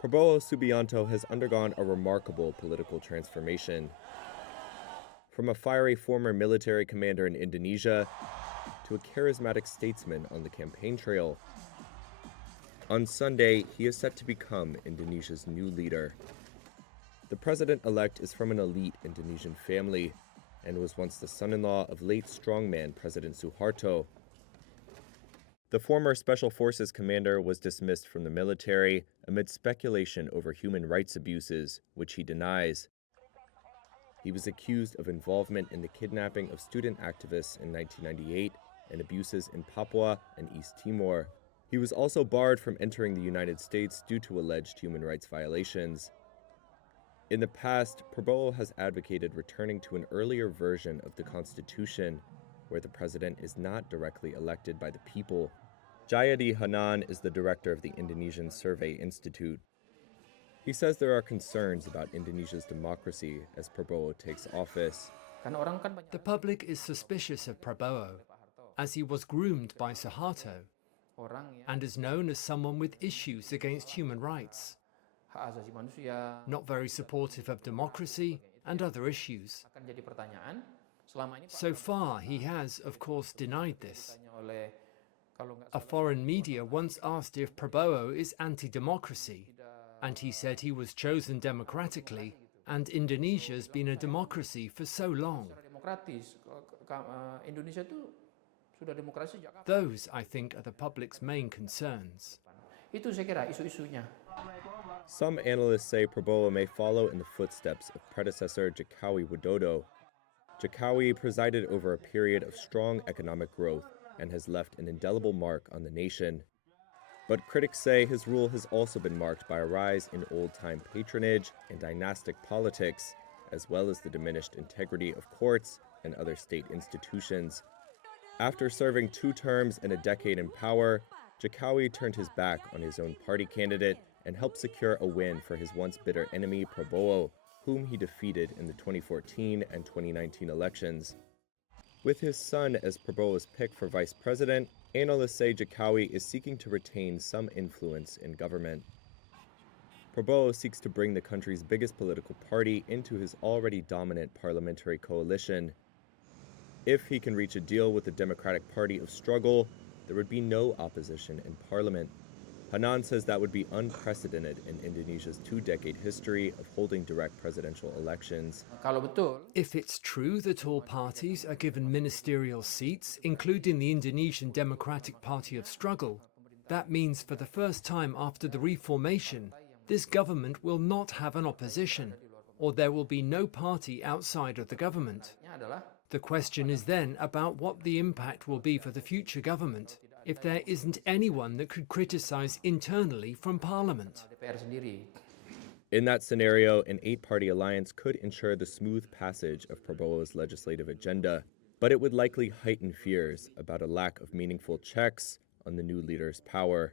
Prabowo Subianto has undergone a remarkable political transformation. From a fiery former military commander in Indonesia to a charismatic statesman on the campaign trail. On Sunday, he is set to become Indonesia's new leader. The president-elect is from an elite Indonesian family and was once the son-in-law of late strongman President Suharto. The former Special Forces commander was dismissed from the military amid speculation over human rights abuses, which he denies. He was accused of involvement in the kidnapping of student activists in 1998 and abuses in Papua and East Timor. He was also barred from entering the United States due to alleged human rights violations. In the past, Prabowo has advocated returning to an earlier version of the Constitution, where the president is not directly elected by the people. Jayadi Hanan is the director of the Indonesian Survey Institute. He says there are concerns about Indonesia's democracy as Prabowo takes office. The public is suspicious of Prabowo, as he was groomed by Suharto and is known as someone with issues against human rights, not very supportive of democracy and other issues. So far, he has, of course, denied this. A foreign media once asked if Prabowo is anti-democracy, and he said he was chosen democratically, and Indonesia's been a democracy for so long. Those, I think, are the public's main concerns. Some analysts say Prabowo may follow in the footsteps of predecessor Jokowi Widodo. Jokowi presided over a period of strong economic growth and has left an indelible mark on the nation. But critics say his rule has also been marked by a rise in old-time patronage and dynastic politics, as well as the diminished integrity of courts and other state institutions. After serving 2 terms and a decade in power, Jokowi turned his back on his own party candidate and helped secure a win for his once bitter enemy Prabowo, whom he defeated in the 2014 and 2019 elections. With his son as Prabowo's pick for vice president, analysts say Jokowi is seeking to retain some influence in government. Prabowo seeks to bring the country's biggest political party into his already dominant parliamentary coalition. If he can reach a deal with the Democratic Party of Struggle, there would be no opposition in parliament. Hanan says that would be unprecedented in Indonesia's 2-decade history of holding direct presidential elections. If it's true that all parties are given ministerial seats, including the Indonesian Democratic Party of Struggle, that means for the first time after the reformation, this government will not have an opposition, or there will be no party outside of the government. The question is then about what the impact will be for the future government if there isn't anyone that could criticize internally from Parliament. In that scenario, an 8-party alliance could ensure the smooth passage of Prabowo's legislative agenda, but it would likely heighten fears about a lack of meaningful checks on the new leader's power.